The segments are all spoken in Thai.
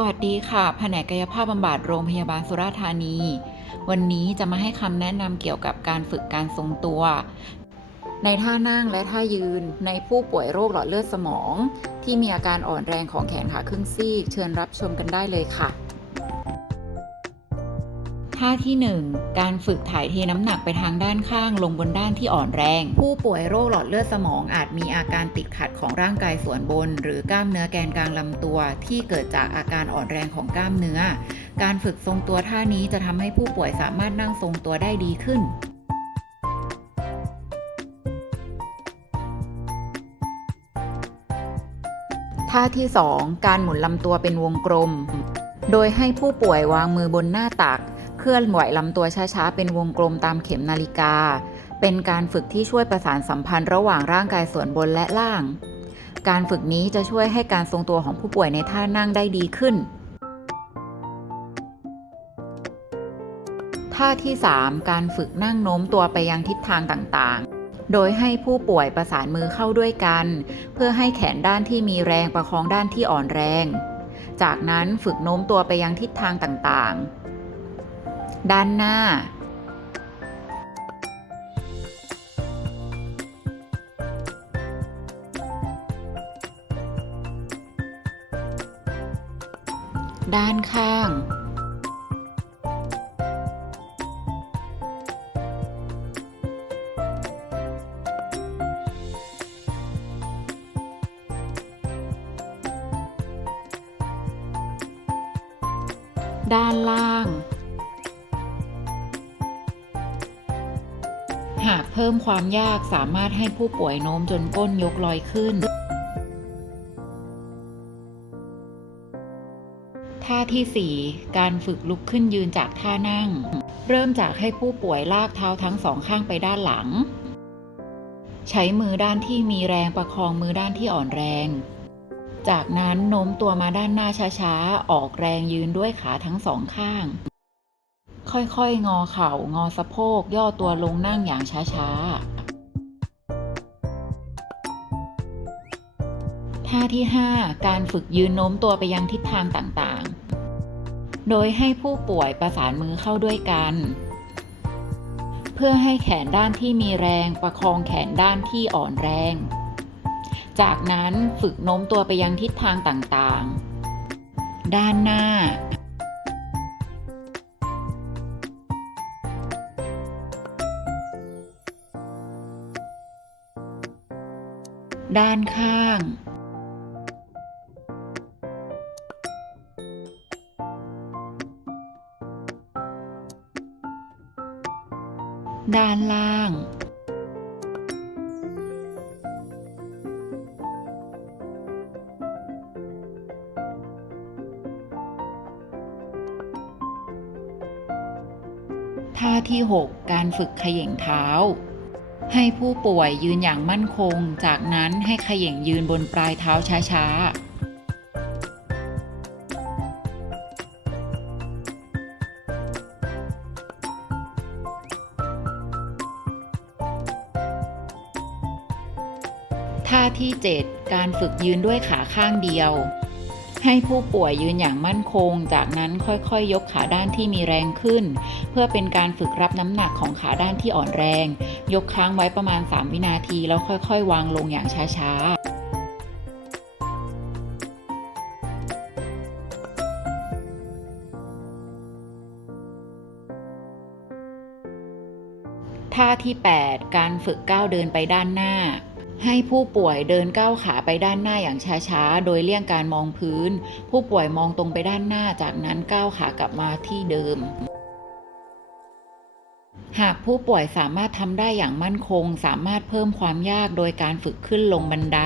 สวัสดีค่ะ แผนกกายภาพบำบัดโรงพยาบาลสุราษฎร์ธานี วันนี้จะมาให้คำแนะนำเกี่ยวกับการฝึกการทรงตัว ในท่านั่งและท่ายืนในผู้ป่วยโรคหลอดเลือดสมอง ที่มีอาการอ่อนแรงของแขนขาครึ่งซีก เชิญรับชมกันได้เลยค่ะ ท่าที่ 1 การฝึกถ่ายเทน้ำหนักไปทางด้านข้างลงบนด้านที่อ่อนแรง ผู้ป่วยโรคหลอดเลือดสมองอาจมีอาการติดขัดของร่างกายส่วนบน หรือกล้ามเนื้อแกนกลางลำตัวที่เกิดจากอาการอ่อนแรงของกล้ามเนื้อ การฝึกทรงตัวท่านี้จะทำให้ผู้ป่วยสามารถนั่งทรงตัวได้ดีขึ้นท่าที่ 2 การหมุนลำตัวเป็นวงกลม โดยให้ผู้ป่วยวางมือบนหน้าตัก ลื่อนไหวลำตัวช้าๆ เป็นวงกลมตามเข็มนาฬิกา เป็นการฝึกที่ช่วยประสานสัมพันธ์ระหว่างร่างกายส่วนบนและล่าง การฝึกนี้จะช่วยให้การทรงตัวของผู้ป่วยในท่านั่งได้ดีขึ้น ท่าที่ 3 การฝึกนั่งโน้มตัวไปยังทิศทางต่างๆ โดยให้ผู้ป่วยประสานมือเข้าด้วยกัน เพื่อให้แขนด้านที่มีแรงประคองด้านที่อ่อนแรง จากนั้นฝึกโน้มตัวไปยังทิศทางต่างๆ ด้านหน้า ด้านข้าง ด้านล่าง หากเพิ่มความยากสามารถให้ผู้ป่วยโน้มจนก้นยกลอยขึ้น ท่าที่ 4 การฝึกลุกขึ้นยืนจากท่านั่ง เริ่มจากให้ผู้ป่วยลากเท้าทั้งสองข้างไปด้านหลัง ใช้มือด้านที่มีแรงประคองมือด้านที่อ่อนแรง จากนั้นโน้มตัวมาด้านหน้าช้าๆ ออกแรงยืนด้วยขาทั้งสองข้าง ค่อยๆ งอเข่า งอสะโพก ย่อตัวลงนั่งอย่างช้าๆ ท่าที่ 5 การฝึกยืนโน้มตัวไปยังทิศทางต่างๆ โดยให้ผู้ป่วยประสานมือเข้าด้วยกัน เพื่อให้แขนด้านที่มีแรงประคองแขนด้านที่อ่อนแรง จากนั้นฝึกโน้มตัวไปยังทิศทางต่างๆ ด้านหน้า ด้านข้าง ด้านล่าง ท่าที่ 6 การฝึกเขย่งเท้า ให้ผู้ป่วยยืนอย่างมั่นคง จากนั้นให้เขย่งยืนบนปลายเท้าช้าๆท่าที่ 7 การฝึกยืนด้วยขาข้างเดียว ให้ผู้ป่วยยืนอย่างมั่นคง จากนั้นค่อยๆยยกขาด้านที่มีแรงขึ้น เพื่อเป็นการฝึกรับน้ำหนักของขาด้านที่อ่อนแรง ยกค้างไว้ประมาณ 3 วินาที แล้วค่อยๆ วางลงอย่างช้าๆท่าที่ 8 การฝึกก้าวเดินไปด้านหน้า ให้ผู้ป่วยเดินก้าวขาไปด้านหน้าอย่างช้าๆ โดยเลี่ยงการมองพื้น ผู้ป่วยมองตรงไปด้านหน้า จากนั้นก้าวขากลับมาที่เดิม หากผู้ป่วยสามารถทำได้อย่างมั่นคง สามารถเพิ่มความยากโดยการฝึกขึ้นลงบันได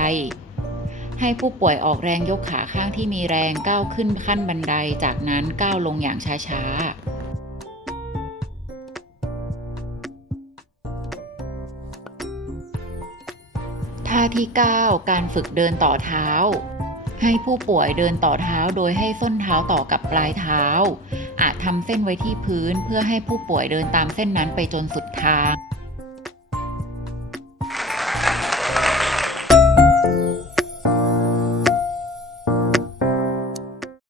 ให้ผู้ป่วยออกแรงยกขาข้างที่มีแรงก้าวขึ้นขั้นบันได จากนั้นก้าวลงอย่างช้าๆ ที่ 9 การฝึกเดินต่อเท้า ให้ผู้ป่วยเดินต่อเท้าโดยให้ส้นเท้าต่อกับปลายเท้า อาจทำเส้นไว้ที่พื้นเพื่อให้ผู้ป่วยเดินตามเส้นนั้นไปจนสุดทาง